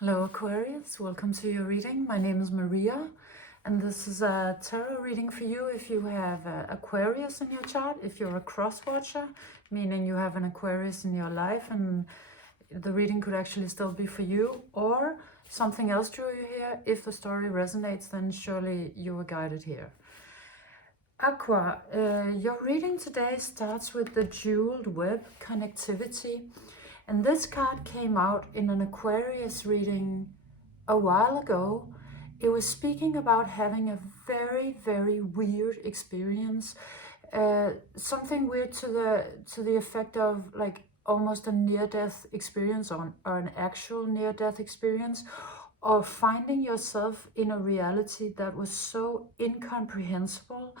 Hello Aquarius, welcome to your reading. My name is Maria and this is a tarot reading for you if you have Aquarius in your chart, if you're a cross-watcher, meaning you have an Aquarius in your life and the reading could actually still be for you, or something else drew you here. If the story resonates, then surely you were guided here. Aqua, your reading today starts with the jeweled web connectivity. And this card came out in an Aquarius reading a while ago. It was speaking about having a very, very weird experience. Something weird to the effect of like almost a near-death experience or an actual near-death experience, or finding yourself in a reality that was so incomprehensible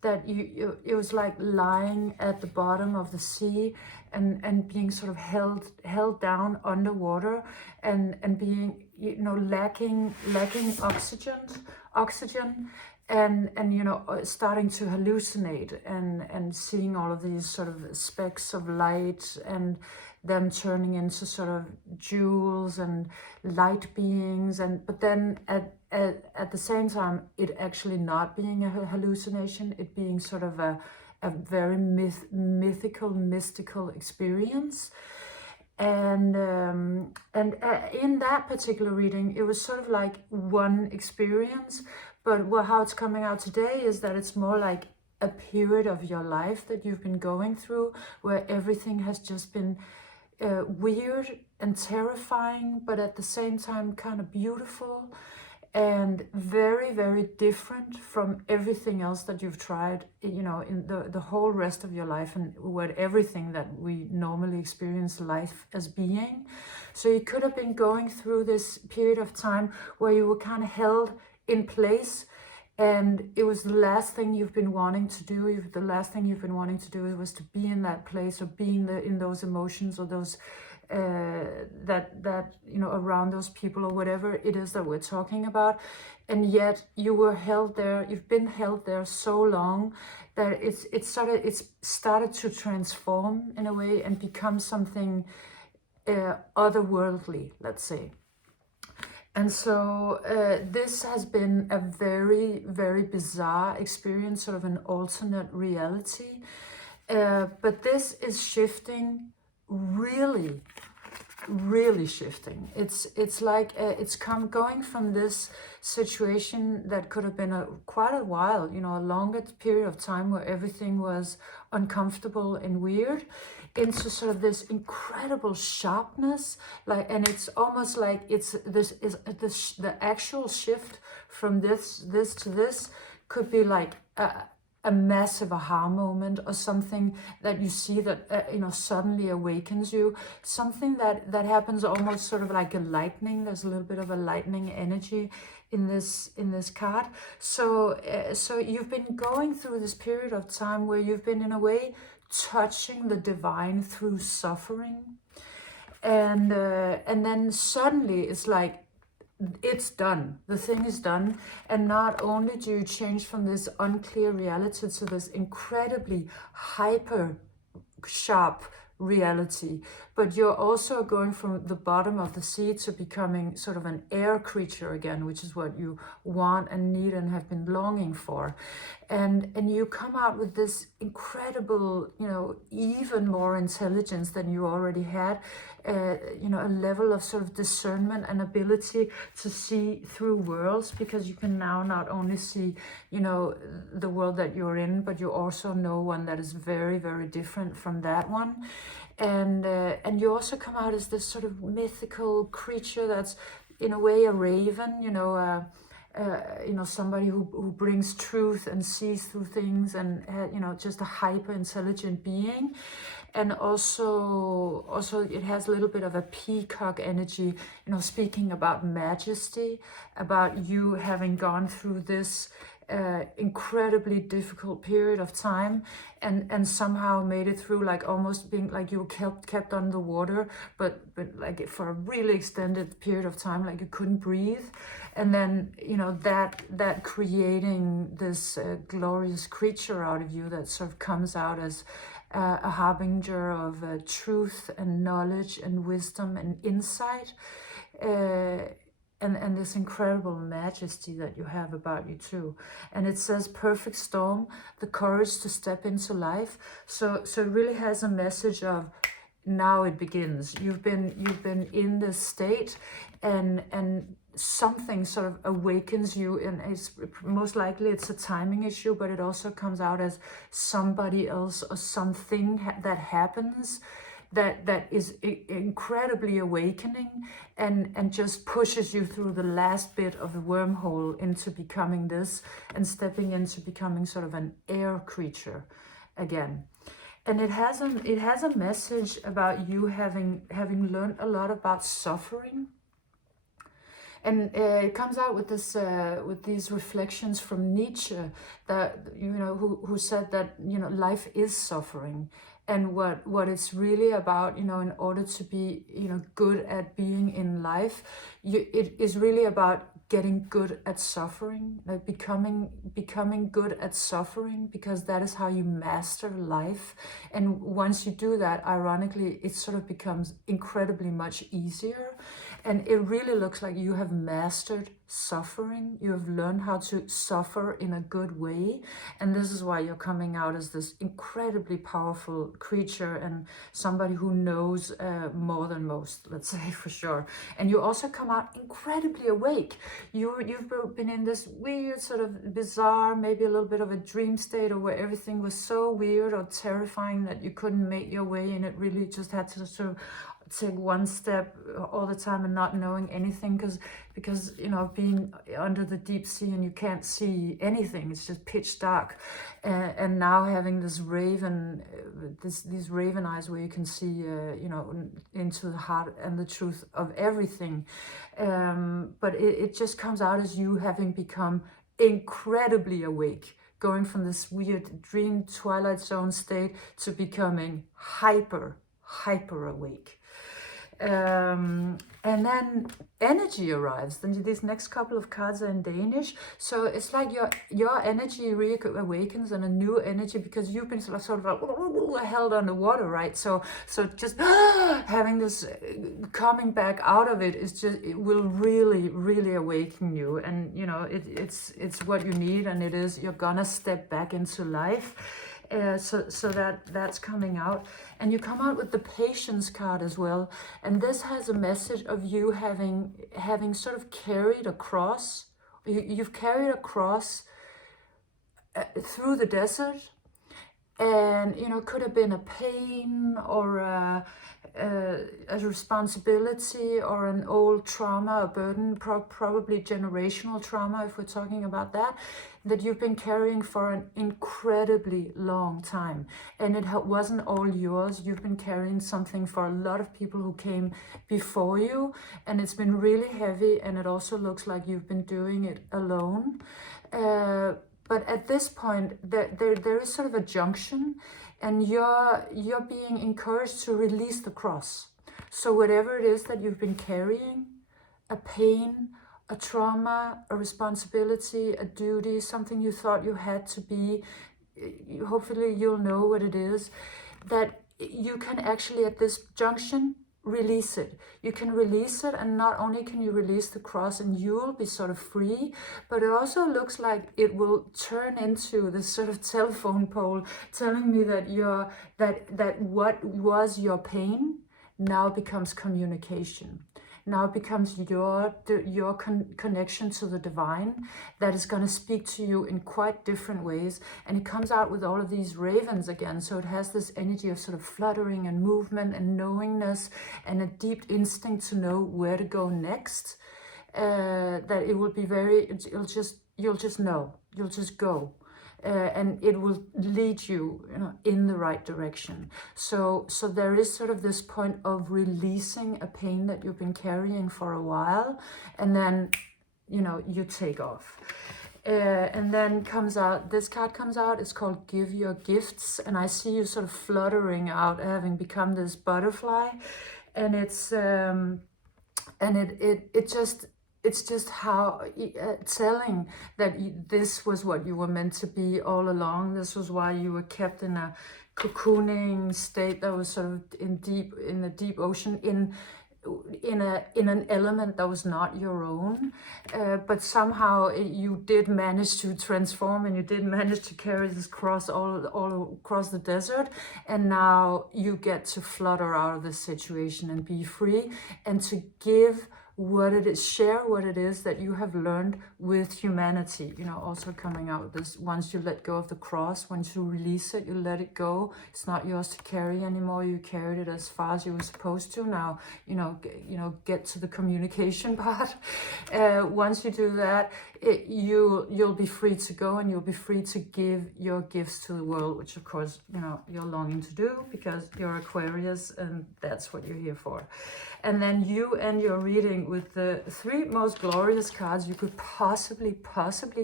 that it was like lying at the bottom of the sea and being sort of held down underwater and being, you know, lacking oxygen and you know, starting to hallucinate and seeing all of these sort of specks of light and them turning into sort of jewels and light beings, and but then at the same time it actually not being a hallucination, it being sort of a very mystical experience. And in that particular reading, it was sort of like one experience, but how it's coming out today is that it's more like a period of your life that you've been going through where everything has just been weird and terrifying, but at the same time kind of beautiful and very, very different from everything else that you've tried, you know, in the whole rest of your life, and with everything that we normally experience life as being. So you could have been going through this period of time where you were kind of held in place, and it was the last thing you've been wanting to do. The last thing you've been wanting to do was to be in that place, or be in those emotions, or those that you know, around those people, or whatever it is that we're talking about. And yet you were held there. You've been held there so long that it's started to transform in a way and become something otherworldly, let's say. And so this has been a very, very bizarre experience, sort of an alternate reality. But this is shifting, really shifting. It's like it's going from this situation that could have been quite a while, you know, a longer period of time where everything was uncomfortable and weird, into sort of this incredible sharpness, like, and it's almost like it's the actual shift from this to this could be like a massive aha moment, or something that you see that you know, suddenly awakens you, something that happens almost sort of like a lightning. There's a little bit of a lightning energy in this card. So so you've been going through this period of time where you've been in a way touching the divine through suffering, and then suddenly it's like it's done. The thing is done. And not only do you change from this unclear reality to this incredibly hyper sharp reality, but you're also going from the bottom of the sea to becoming sort of an air creature again, which is what you want and need and have been longing for. And you come out with this incredible, you know, even more intelligence than you already had, you know, a level of sort of discernment and ability to see through worlds, because you can now not only see, you know, the world that you're in, but you also know one that is very, very different from that one. And you also come out as this sort of mythical creature that's in a way a raven, you know, somebody who brings truth and sees through things, and you know, just a hyper intelligent being. And also it has a little bit of a peacock energy, you know, speaking about majesty, about you having gone through this incredibly difficult period of time and somehow made it through, like almost being like you were kept under water, but like for a really extended period of time, like you couldn't breathe. And then, you know, that creating this glorious creature out of you that sort of comes out as a harbinger of truth and knowledge and wisdom and insight. and this incredible majesty that you have about you too. And it says perfect storm, the courage to step into life. So it really has a message of now it begins. You've been in this state, and something sort of awakens you, and it's most likely it's a timing issue, but it also comes out as somebody else or something that happens that is incredibly awakening and just pushes you through the last bit of the wormhole into becoming this and stepping into becoming sort of an air creature again. And it has a message about you having learned a lot about suffering. And it comes out with this, with these reflections from Nietzsche, that who said that life is suffering, and what it's really about, in order to be good at being in life, it is really about getting good at suffering, like becoming good at suffering, because that is how you master life. And once you do that, ironically, it sort of becomes incredibly much easier. And it really looks like you have mastered suffering. You have learned how to suffer in a good way. And this is why you're coming out as this incredibly powerful creature and somebody who knows more than most, let's say, for sure. And you also come out incredibly awake. You've been in this weird, sort of bizarre, maybe a little bit of a dream state, or where everything was so weird or terrifying that you couldn't make your way, and it really just had to sort of take one step all the time and not knowing anything, because being under the deep sea and you can't see anything, it's just pitch dark, and now having this these raven eyes where you can see into the heart and the truth of everything, but it just comes out as you having become incredibly awake, going from this weird dream twilight zone state to becoming hyper awake. And then energy arrives. Then these next couple of cards are in Danish, so it's like your energy reawakens, and a new energy, because you've been sort of like held underwater, right? So just having this coming back out of it it will really awaken you, and it's what you need, and you're gonna step back into life. So that's coming out, and you come out with the patience card as well, and this has a message of you having sort of carried a cross. You've carried a cross through the desert, and could have been a pain or a responsibility or an old trauma, a burden, probably generational trauma, if we're talking about that you've been carrying for an incredibly long time, and it wasn't all yours. You've been carrying something for a lot of people who came before you, and it's been really heavy, and it also looks like you've been doing it alone. But at this point, there is sort of a junction, and you're being encouraged to release the cross. So whatever it is that you've been carrying, a pain, a trauma, a responsibility, a duty, something you thought you had to be, hopefully you'll know what it is, that you can actually at this junction release it. You can release it, and not only can you release the cross and you'll be sort of free, but it also looks like it will turn into this sort of telephone pole telling me that that what was your pain now becomes communication. Now it becomes your connection to the divine that is going to speak to you in quite different ways. And it comes out with all of these ravens again. So it has this energy of sort of fluttering and movement and knowingness and a deep instinct to know where to go next. That it will be you'll just know, you'll just go. And it will lead you, in the right direction. So there is sort of this point of releasing a pain that you've been carrying for a while, and then, you take off. And then this card comes out, it's called Give Your Gifts, and I see you sort of fluttering out, having become this butterfly, and it's it's just how telling that this was what you were meant to be all along. This was why you were kept in a cocooning state that was sort of in the deep ocean, in an element that was not your own, but somehow you did manage to transform, and you did manage to carry this cross all across the desert, and now you get to flutter out of this situation and be free, and to give what it is, share what it is that you have learned with humanity. You know, also coming out with this, once you let go of the cross, once you release it, you let it go. It's not yours to carry anymore. You carried it as far as you were supposed to. Now, you know, get to the communication part. Once you do that, you'll be free to go, and you'll be free to give your gifts to the world, which of course, you know, you're longing to do because you're Aquarius, and that's what you're here for. And then you end your reading with the 3 most glorious cards you could possibly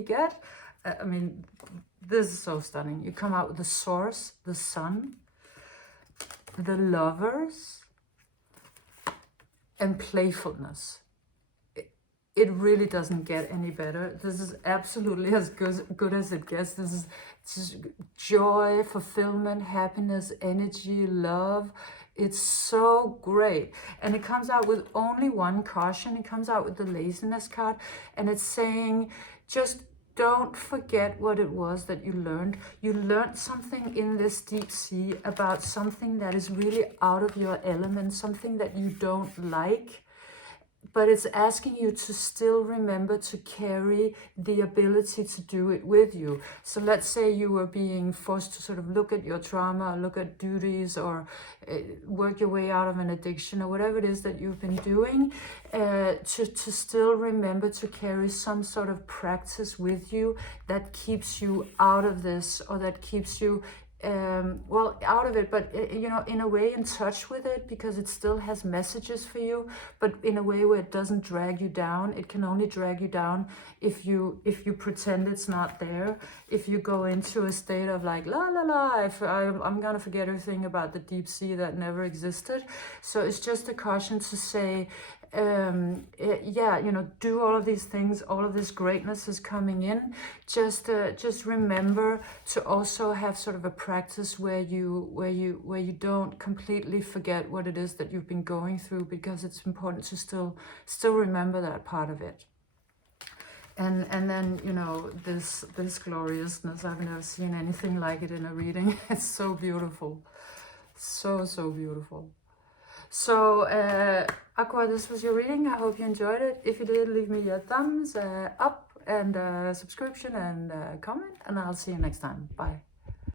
get. I mean, this is so stunning. You come out with the Source, the Sun, the Lovers, and Playfulness. It really doesn't get any better. This is absolutely as good as it gets. This is just joy, fulfillment, happiness, energy, love. It's so great. And it comes out with only 1 caution. It comes out with the Laziness card, and it's saying, just don't forget what it was that you learned. You learned something in this deep sea about something that is really out of your element, something that you don't like. But it's asking you to still remember to carry the ability to do it with you. So let's say you were being forced to sort of look at your trauma, look at duties, or work your way out of an addiction, or whatever it is that you've been doing, to still remember to carry some sort of practice with you that keeps you out of this, or that keeps you well, out of it, but you know, in a way in touch with it, because it still has messages for you, but in a way where it doesn't drag you down. It can only drag you down if you pretend it's not there, if you go into a state of like, la la la, I'm gonna forget everything about the deep sea that never existed. So it's just a caution to say, yeah, you know, do all of these things, all of this greatness is coming in. Just remember to also have sort of a practice where you don't completely forget what it is that you've been going through, because it's important to still remember that part of it. And then, you know, this gloriousness, I've never seen anything like it in a reading. It's so beautiful, so beautiful. So, Aqua, this was your reading. I hope you enjoyed it. If you did, leave me a thumbs up and a subscription and a comment, and I'll see you next time. Bye.